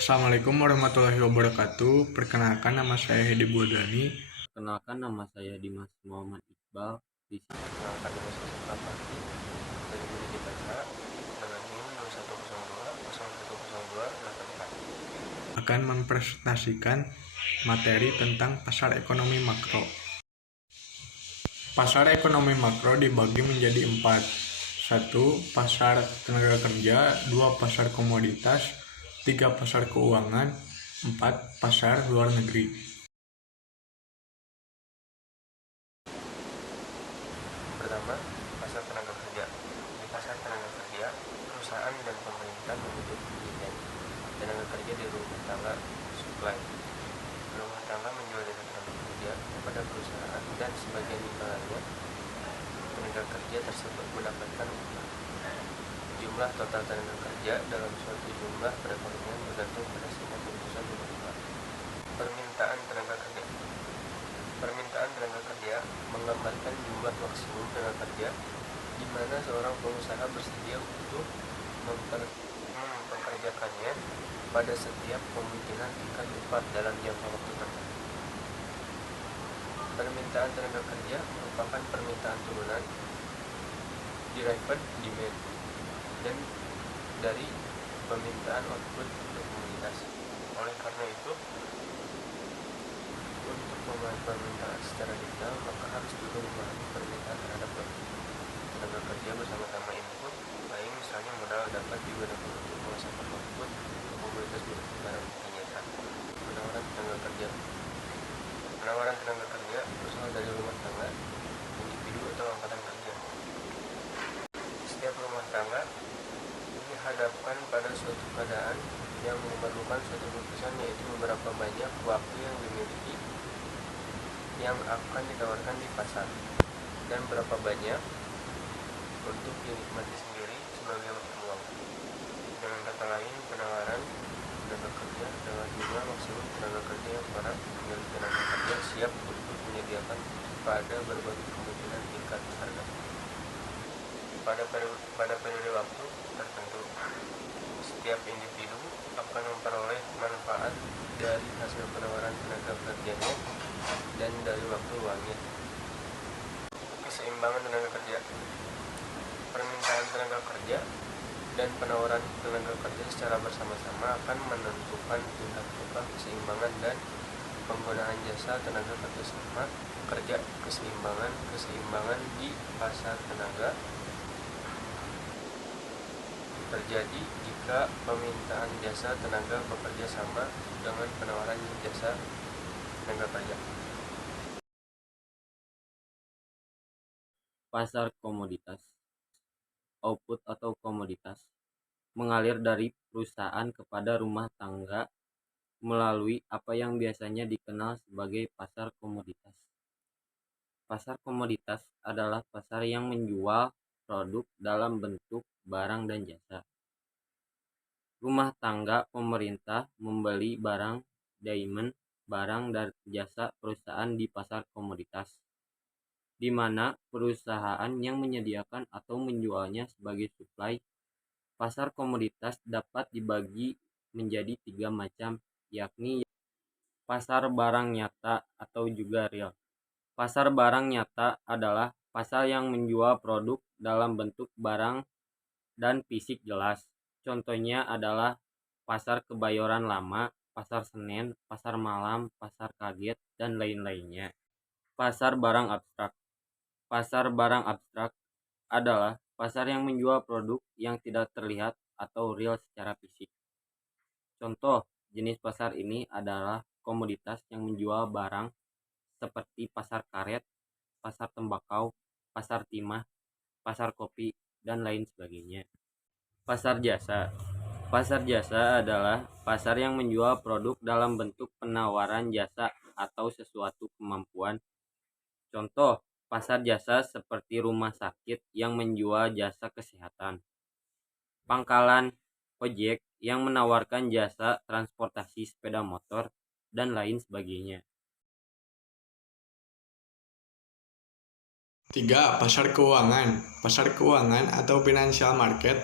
Assalamualaikum warahmatullahi wabarakatuh. Perkenalkan, nama saya Hedi Buadani. Perkenalkan, nama saya Dimas Muhammad Iqbal. Di sini Perkenalkan, nama saya Sukapati dari Unit IPK dengan NIM 2102 Akan mempresentasikan materi tentang pasar ekonomi makro. Pasar ekonomi makro dibagi menjadi 4. 1. Pasar tenaga kerja. 2. Pasar komoditas. 3. Pasar keuangan. 4. Pasar luar negeri. Pertama, pasar tenaga kerja. Di pasar tenaga kerja, perusahaan dan pemerintah membentuk demand tenaga kerja di rumah tangga supply. Rumah tangga menjual jasa tenaga kerja kepada perusahaan dan sebagian imbalannya tenaga kerja tersebut mendapatkan upah. Jumlah total tenaga kerja dalam suatu jumlah perekonomian bergantung pada semua keputusan pemerintah. Permintaan tenaga kerja. Permintaan tenaga kerja menggambarkan jumlah maksimum tenaga kerja di mana seorang pengusaha bersedia untuk mempekerjakannya pada setiap kemungkinan tingkat upah dalam jangka waktu tertentu. Permintaan tenaga kerja merupakan permintaan turunan derived demand dan dari permintaan output untuk komunitas. Oleh karena itu, untuk memahami permintaan secara detail, maka harus dulu memahami permintaan terhadap tenaga kerja bersama-sama input, lain misalnya modal dapat digunakan untuk mengesahkan output komunitas barang nyata. Penawaran tenaga kerja. Penawaran tenaga kerja berasal dari rumah tangga, individu atau angkatan kerja. Setiap rumah tangga dihadapkan pada suatu keadaan yang memerlukan suatu keputusan, yaitu beberapa banyak waktu yang dimiliki yang akan ditawarkan di pasar dan berapa banyak untuk dinikmati sendiri sebagai waktu luang. Dengan kata lain, penawaran tenaga kerja adalah jumlah maksimum tenaga kerja yang para pemilik tenaga kerja siap untuk menyediakan pada berbagai kemungkinan tingkat harga pada periode waktu tertentu. Setiap individu akan memperoleh manfaat dari hasil penawaran tenaga kerjanya dan dari waktu luangnya. Keseimbangan tenaga kerja. Permintaan tenaga kerja dan penawaran tenaga kerja secara bersama-sama akan menentukan tingkat upah keseimbangan dan penggunaan jasa tenaga kerja. Keseimbangan di pasar tenaga terjadi jika permintaan jasa tenaga bekerja sama dengan penawaran jasa tenaga kerja. pasar komoditas, output atau komoditas, mengalir dari perusahaan kepada rumah tangga melalui apa yang biasanya dikenal sebagai pasar komoditas. Pasar komoditas adalah pasar yang menjual produk dalam bentuk barang dan jasa. Rumah tangga pemerintah membeli barang dan jasa perusahaan di pasar komoditas, di mana perusahaan yang menyediakan atau menjualnya sebagai supply. Pasar komoditas dapat dibagi menjadi 3 macam, yakni pasar barang nyata atau juga real. Pasar barang nyata adalah pasar yang menjual produk dalam bentuk barang dan fisik jelas. Contohnya adalah pasar Kebayoran Lama, pasar Senen, pasar Malam, pasar Kaget, dan lain-lainnya. Pasar barang abstrak. Pasar barang abstrak adalah pasar yang menjual produk yang tidak terlihat atau real secara fisik. Contoh jenis pasar ini adalah komoditas yang menjual barang seperti pasar karet, pasar tembakau, pasar timah, pasar kopi, dan lain sebagainya. Pasar jasa. Pasar jasa adalah pasar yang menjual produk dalam bentuk penawaran jasa atau sesuatu kemampuan. Contoh, pasar jasa seperti rumah sakit yang menjual jasa kesehatan, pangkalan ojek yang menawarkan jasa transportasi sepeda motor, dan lain sebagainya. 3. Pasar keuangan. Pasar keuangan atau financial market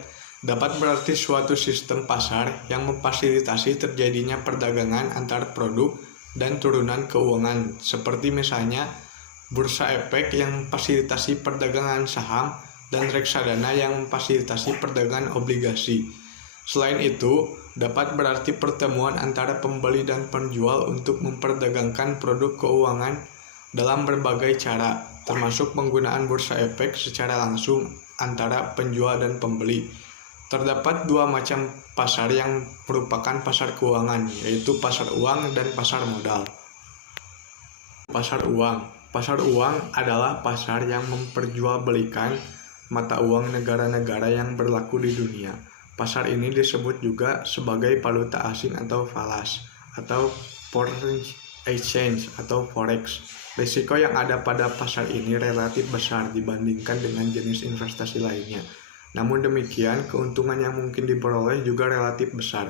dapat berarti suatu sistem pasar yang memfasilitasi terjadinya perdagangan antar produk dan turunan keuangan, seperti misalnya bursa efek yang memfasilitasi perdagangan saham dan reksadana yang memfasilitasi perdagangan obligasi. Selain itu, dapat berarti pertemuan antara pembeli dan penjual untuk memperdagangkan produk keuangan dalam berbagai cara, termasuk penggunaan bursa efek secara langsung antara penjual dan pembeli. Terdapat dua macam pasar yang merupakan pasar keuangan, yaitu pasar uang dan pasar modal. Pasar uang. Pasar uang adalah pasar yang memperjualbelikan mata uang negara-negara yang berlaku di dunia. Pasar ini disebut juga sebagai valuta asing atau falas, atau foreign exchange atau forex. Risiko yang ada pada pasar ini relatif besar dibandingkan dengan jenis investasi lainnya. Namun demikian, keuntungan yang mungkin diperoleh juga relatif besar.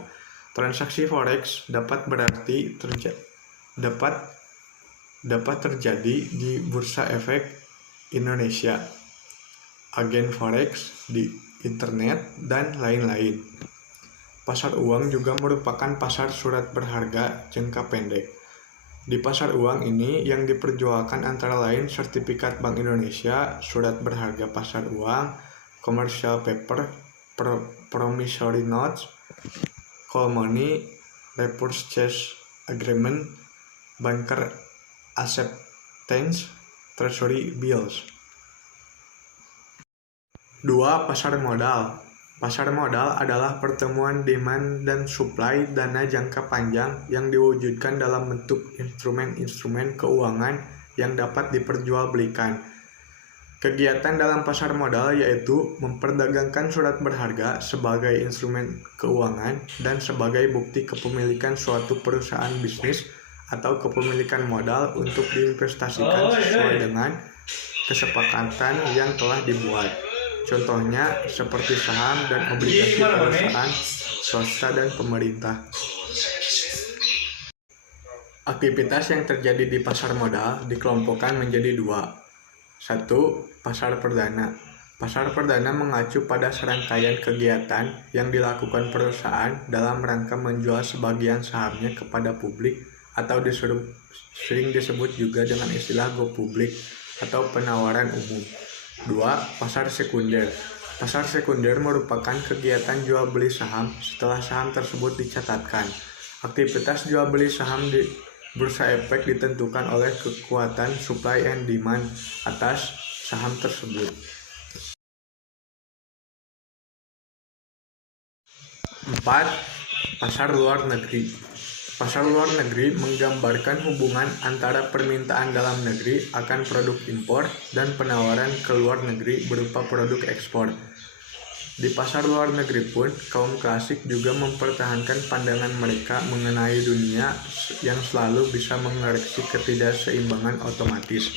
Transaksi forex dapat terjadi di Bursa Efek Indonesia, agen forex di internet, dan lain-lain. Pasar uang juga merupakan pasar surat berharga jangka pendek. Di pasar uang ini yang diperjualkan antara lain sertifikat Bank Indonesia, surat berharga pasar uang, commercial paper, promissory notes, call money, repurchase agreement, banker acceptance, treasury bills. 2. Pasar modal. Pasar modal adalah pertemuan demand dan supply dana jangka panjang yang diwujudkan dalam bentuk instrumen-instrumen keuangan yang dapat diperjualbelikan. Kegiatan dalam pasar modal yaitu memperdagangkan surat berharga sebagai instrumen keuangan dan sebagai bukti kepemilikan suatu perusahaan bisnis atau kepemilikan modal untuk diinvestasikan sesuai dengan kesepakatan yang telah dibuat. Contohnya seperti saham dan obligasi perusahaan swasta dan pemerintah. Aktivitas yang terjadi di pasar modal dikelompokkan menjadi dua. 1. Pasar perdana. Pasar perdana mengacu pada serangkaian kegiatan yang dilakukan perusahaan dalam rangka menjual sebagian sahamnya kepada publik atau sering disebut juga dengan istilah go public atau penawaran umum. 2. Pasar sekunder. Pasar sekunder merupakan kegiatan jual beli saham setelah saham tersebut dicatatkan. Aktivitas jual beli saham di Bursa Efek ditentukan oleh kekuatan supply and demand atas saham tersebut. 4. Pasar luar negeri. Pasar luar negeri menggambarkan hubungan antara permintaan dalam negeri akan produk impor dan penawaran ke luar negeri berupa produk ekspor. Di pasar luar negeri pun, kaum klasik juga mempertahankan pandangan mereka mengenai dunia yang selalu bisa mengoreksi ketidakseimbangan otomatis.